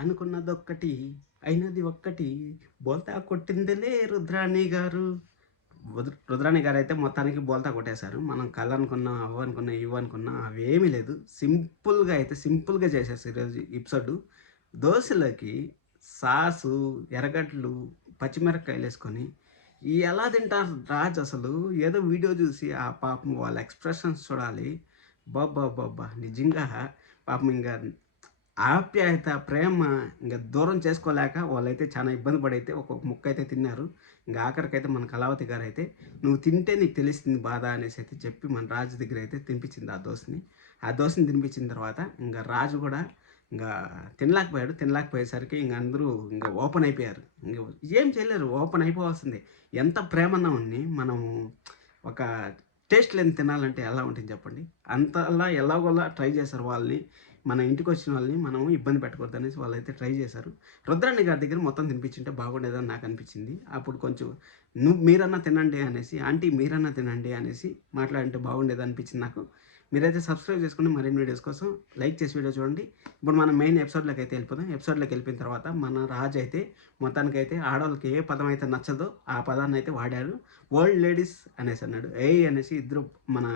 అనుకున్నదొక్కటి, అయినది ఒక్కటి, బోల్తా కొట్టిందిలే రుద్రాణి గారు. రుద్రాణి గారైతే మొత్తానికి బోల్తా కొట్టేశారు. మనం కలనుకున్నా, అవ్వనుకున్నా, ఇవ్వనుకున్నా అవేమీ లేదు. సింపుల్‌గా చేసేసారు ఈరోజు ఎపిసోడు. దోసలోకి సాసు, ఎర్రగడ్డలు, పచ్చిమిరపకాయలేసుకొని ఎలా తింటారు రాజు అసలు. ఏదో వీడియో చూసి ఆ పాపం వాళ్ళ ఎక్స్‌ప్రెషన్స్ చూడాలి. అబ్బబ్బబ్బబ్బా! నిజంగా పాపం ఆప్యాయత, ప్రేమ దూరం చేసుకోలేక వాళ్ళైతే చాలా ఇబ్బంది పడైతే ఒక్కొక్క ముక్కైతే తిన్నారు. ఆఖరికైతే మన కళావతి గారైతే, "నువ్వు తింటే నీకు తెలుస్తుంది బాధ" అనేసైతే చెప్పి మన రాజు దగ్గరైతే తినిపించింది ఆ దోసని. ఆ దోసని తినిపించిన తర్వాత రాజు కూడా ఇంగా తినలేకపోయాడు. తినలేకపోయేసరికి అందరూ ఓపెన్ అయిపోయారు. ఏం చేయలేరు, ఓపెన్ అయిపోవాల్సిందే. ఎంత ప్రేమన్నా ఉన్ని మనము ఒక టేస్ట్ లేనిది తినాలంటే ఎలా ఉంటుంది చెప్పండి? అంతలా ఎలాగోలా ట్రై చేశారు వాళ్ళని. మన ఇంటికొచ్చిన వాళ్ళని మనం ఇబ్బంది పెట్టకూడదనేసి వాళ్ళైతే ట్రై చేశారు. రుద్రాణి గారి దగ్గర మొత్తం తినిపించుంటే బాగుండేదని నాకనిపించింది. అప్పుడు కొంచెం మీరన్నా తినండి అనేసి, ఆంటీ మీరన్నా తినండి అనేసి మాట్లాడింటే బాగుండేదనిపించింది నాకు. మీరైతే సబ్స్క్రైబ్ చేసుకోండి మరిన్ని వీడియోస్ కోసం. లైక్ చేసి వీడియో చూడండి. ఇప్పుడు మనం మెయిన్ ఎపిసోడ్‌లోకి అయితే వెళ్ళిపోదాం. ఎపిసోడ్‌లోకి వెళ్ళిపోయిన తర్వాత మన రాజు అయితే మొత్తానికైతే ఆడోళ్ళకి ఏ పదం అయితే నచ్చదో ఆ పదాన్ని అయితే వాడాడు. ఓల్డ్ లేడీస్ అనేసి అన్నాడు. ఏయ్ అనేసి ఇద్దరు మన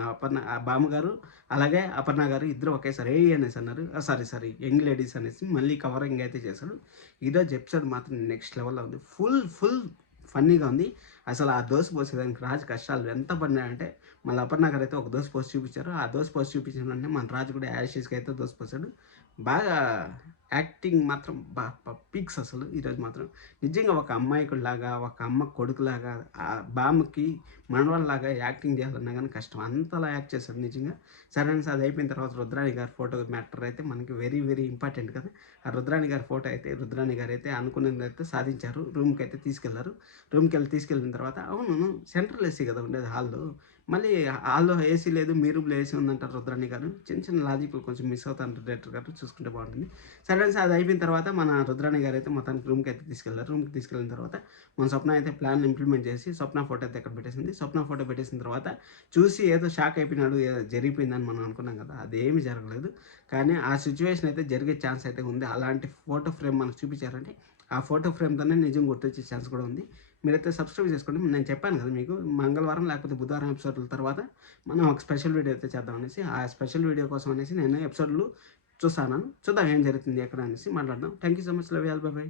బామ్మగారు అలాగే అపర్ణ గారు ఇద్దరు ఒకేసారి ఏయ్ అనేసి అన్నారు. సారీ యంగ్ లేడీస్ అనేసి మళ్ళీ కవరింగ్ అయితే చేశాడు. ఈరోజు ఎపిసోడ్ మాత్రం నెక్స్ట్ లెవెల్‌లో ఉంది. ఫుల్ ఫన్నీగా ఉంది. అసలు ఆ దోస పోసేదానికి రాజు కష్టాలు ఎంత పడినాయంటే, మళ్ళీ అపర్ణ గారు అయితే ఒక దోస పోసి చూపించారు. ఆ దోస పోసి చూపించిన వెంటనే మన రాజు కూడా యాషిస్‌గా అయితే దోస పోసాడు. బాగా యాక్టింగ్ మాత్రం పీక్స్ అసలు ఈరోజు మాత్రం. నిజంగా ఒక అమ్మాయికుడిలాగా, ఒక అమ్మ కొడుకులాగా, ఆ బామ్మకి మనవడిలాగా యాక్టింగ్ చేయాలన్నా కానీ కష్టం. అంతలా యాక్ట్ చేశాడు నిజంగా. సరే అనేసి అది అయిపోయిన తర్వాత రుద్రాణి గారి ఫోటో మ్యాటర్ అయితే మనకి వెరీ ఇంపార్టెంట్ కదా! ఆ రుద్రాణి గారి ఫోటో అయితే రుద్రాణి గారైతే అనుకున్నదైతే సాధించారు. రూమ్‌కైతే తీసుకెళ్లారు. తీసుకెళ్ళిన తర్వాత అవును సెంట్రల్ ఏసీ కదా ఉండేది హాల్‌లో. మళ్ళీ హాల్‌లో ఏసీ లేదు, మీ రూమ్‌లో ఏసీ ఉందంటారు రుద్రాణి గారు. చిన్న లాజిక్‌లు కొంచెం మిస్ అవుతారు డైరెక్టర్ గారు, చూసుకుంటే బాగుంటుంది. సరే అనేసి అది అయిపోయిన తర్వాత మన రుద్రాణి గారైతే మొత్తానికి రూమ్‌కి తీసుకెళ్లారు. రూమ్‌కి తీసుకెళ్ళిన తర్వాత మన స్వప్న అయితే ప్లాన్ ఇంప్లిమెంట్ చేసి స్వప్న ఫోటో అయితే అక్కడ పెట్టేసింది. స్వప్న ఫోటో పెట్టేసిన తర్వాత చూసి ఏదో షాక్ అయిపోయినాడు, ఏదో జరిగిపోయిందని మనం అనుకున్నాం కదా! అదేమీ జరగలేదు. కానీ ఆ సిట్యుయేషన్ అయితే జరిగే ఛాన్స్ అయితే ఉంది. అలాంటి ఫోటో ఫ్రేమ్ మనకు చూపించారంటే ఆ ఫోటో ఫ్రేమ్‌తోనే నిజం గుర్తొచ్చే ఛాన్స్ కూడా ఉంది. మీరైతే సబ్స్క్రైబ్ చేసుకోండి. నేను చెప్పాను కదా మీకు, మంగళవారం లేకపోతే బుధవారం ఎపిసోడ్ల తర్వాత మనం ఒక స్పెషల్ వీడియో అయితే చేద్దాం అనేసి. ఆ స్పెషల్ వీడియో కోసం అనేసి నేను ఎపిసోడ్‌లు చూస్తాను. చూద్దాం ఏం జరుగుతుంది ఎక్కడ అనేసి మాట్లాడదాం. Thank you so much. Love you all. By by.